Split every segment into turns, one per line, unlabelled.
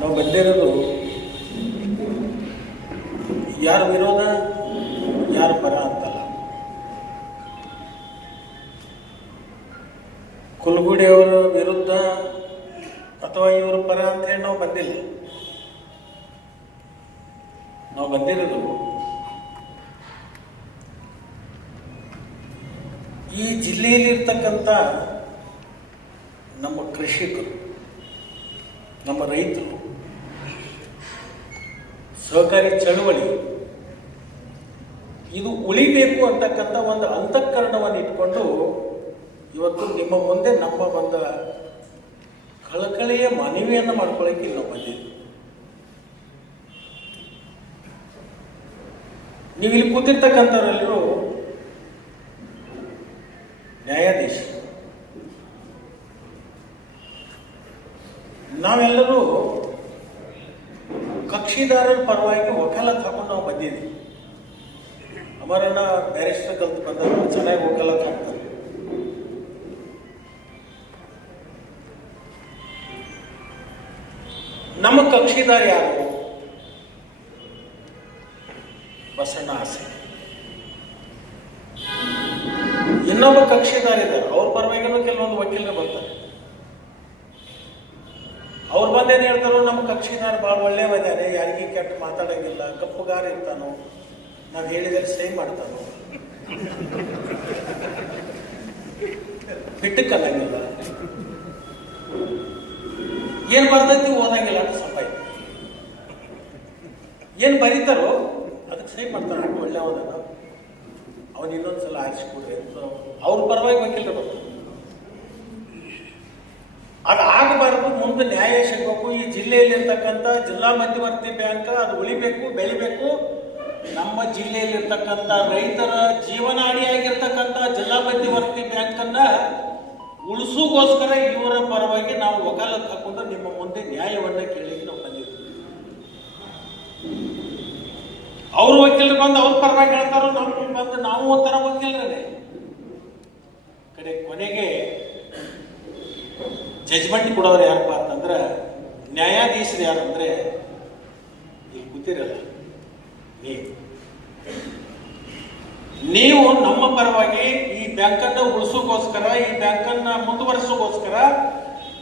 ನಾವು ಬಂದಿರೋದು ಯಾರ ವಿರೋಧ, ಯಾರ ಪರ ಅಂತಲ್ಲ. ಕುಲ್ಗುಡಿಯವರ ವಿರುದ್ಧ ಅಥವಾ ಇವರ ಪರ ಅಂತ ಹೇಳಿ ನಾವು ಬಂದಿಲ್ಲ. ನಾವು ಬಂದಿರೋದು ಈ ಜಿಲ್ಲೆಯಲ್ಲಿರ್ತಕ್ಕಂಥ ನಮ್ಮ ಕೃಷಿಕರು, ನಮ್ಮ ರೈತರು ಸಹಕಾರಿ ಚಳುವಳಿ. ಇದು ಉಳಿಬೇಕು ಅಂತಕ್ಕಂಥ ಒಂದು ಅಂತಃಕರಣವನ್ನು ಇಟ್ಕೊಂಡು ಇವತ್ತು ನಿಮ್ಮ ಮುಂದೆ ನಮ್ಮ ಬಂದ ಕಳಕಳಿಯ ಮನವಿಯನ್ನು ಮಾಡ್ಕೊಳ್ಳೋಕೆ ಇಲ್ಲಿ ನಾವು ಬಂದಿದ್ವಿ. ನೀವು ಇಲ್ಲಿ ಕೂತಿರ್ತಕ್ಕಂಥವರೆಲ್ಲರೂ ನ್ಯಾಯಾಧೀಶ, ನಾವೆಲ್ಲರೂ ಕಕ್ಷಿದಾರರ ಪರವಾಗಿ ವಕಾಲತ್ ಹಾಕೊಂಡು ನಾವು ಬಂದಿದ್ದೀವಿ ಅಮರಣ್ಣ ಬ್ಯಾರಿಸ್ಟರ್ ಕಲ್ತು ಬಂದಾಗ ಚೆನ್ನಾಗಿ ವಕಾಲತ್ ಹಾಕ್ತಾರೆ ನಮ್ಮ ಕಕ್ಷಿದಾರ ಯಾರು? ಬಸಣ್ಣ ಆಸೆ ಇನ್ನೊಬ್ಬ ಕಕ್ಷಿದಾರ ಇದ್ದಾರೆ. ಅವ್ರ ಪರವಾಗಿನೂ ಕೆಲವೊಂದು ವಕೀಲರು ಬರ್ತಾರೆ. ಅವ್ರು ಬಂದೇನು ಹೇಳ್ತಾರೋ ನಮ್ಮ ಕಕ್ಷಿನಾರು ಭಾಳ ಒಳ್ಳೆಯವಿದ್ದಾರೆ ಯಾರಿಗೂ ಕೆಟ್ಟ ಮಾತಾಡೋಂಗಿಲ್ಲ. ಕಪ್ಪುಗಾರ ಇರ್ತಾನೋ. ನಾವು ಹೇಳಿದರೆ ಸಹಿ ಮಾಡ್ತಾನೋ. ಬಿಟ್ಟು ಕಲ್ಲಂಗಿಲ್ಲ. ಏನು ಬರ್ತೈತಿ ಓದಂಗಿಲ್ಲ ಅಂತ ಸ್ವಲ್ಪ ಏನು ಬರೀತಾರೋ ಅದಕ್ಕೆ ಸಹಿ ಮಾಡ್ತಾನೆ. ಒಳ್ಳೆ ಹೋದಾಗ ಅವನು ಇನ್ನೊಂದ್ಸಲ ಆರಿಸ್ಕೊಡ್ರಿ ಅಂತ. ಅವ್ರ ಪರವಾಗಿ ವಕೀಲರು ಬರ್ತಾರೆ ಅದು ಮುಂದೆ ನ್ಯಾಯ ಸಿಗಬೇಕು. ಈ ಜಿಲ್ಲೆಯಲ್ಲಿರ್ತಕ್ಕಂಥ ಜಿಲ್ಲಾ ಮಧ್ಯವರ್ತಿ ಬ್ಯಾಂಕ್ ಅದು ಉಳಿಬೇಕು, ಬೆಳಿಬೇಕು. ನಮ್ಮ ಜಿಲ್ಲೆಯಲ್ಲಿರ್ತಕ್ಕಂಥ ರೈತರ ಜೀವನಾಡಿಯಾಗಿರ್ತಕ್ಕಂಥ ಜಿಲ್ಲಾ ಮಧ್ಯವರ್ತಿ ಬ್ಯಾಂಕನ್ನ ಉಳಿಸೋಗೋಸ್ಕರ ಇವರ ಪರವಾಗಿ ನಾವು ವಕಾಲತ್ ಹಾಕೊಂಡು ನಿಮ್ಮ ಮುಂದೆ ನ್ಯಾಯವನ್ನ ಕೇಳಲಿಕ್ಕೆ ನಾವು ಬಂದಿದ್ದೀವಿ. ಅವ್ರ ವಕೀಲರು ಬಂದು ಅವ್ರ ಪರವಾಗಿ ಹೇಳ್ತಾರೋ, ನಾವು ಬಂದು ನಾವು ಒಂಥರ ವಕೀಲರೇ ಕಡೆ ಕೊನೆಗೆ ಜಜ್ಮೆಂಟ್ ಕೊಡೋರು ಯಾರಪ್ಪ? ಅಂತಂದ್ರೆ ನ್ಯಾಯಾಧೀಶರು ಯಾರಂದ್ರೆ ಇಲ್ಲಿ ಕೂತಿರಲ್ಲ. ನೀವು ನೀವು ನಮ್ಮ ಪರವಾಗಿ ಈ ಬ್ಯಾಂಕನ್ನ ಉಳಿಸೋಕೋಸ್ಕರ, ಈ ಬ್ಯಾಂಕನ್ನ ಮುಂದುವರಿಸೋಕೋಸ್ಕರ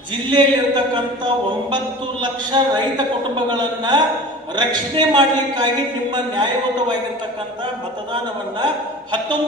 ಜಿಲ್ಲೆಯಲ್ಲಿರ್ತಕ್ಕಂಥ ಒಂಬತ್ತು ಲಕ್ಷ ರೈತ ಕುಟುಂಬಗಳನ್ನ ರಕ್ಷಣೆ ಮಾಡಲಿಕ್ಕಾಗಿ ನಿಮ್ಮ ನ್ಯಾಯಯುತವಾಗಿರ್ತಕ್ಕಂಥ ಮತದಾನವನ್ನ ಹತ್ತೊಂಬತ್ತು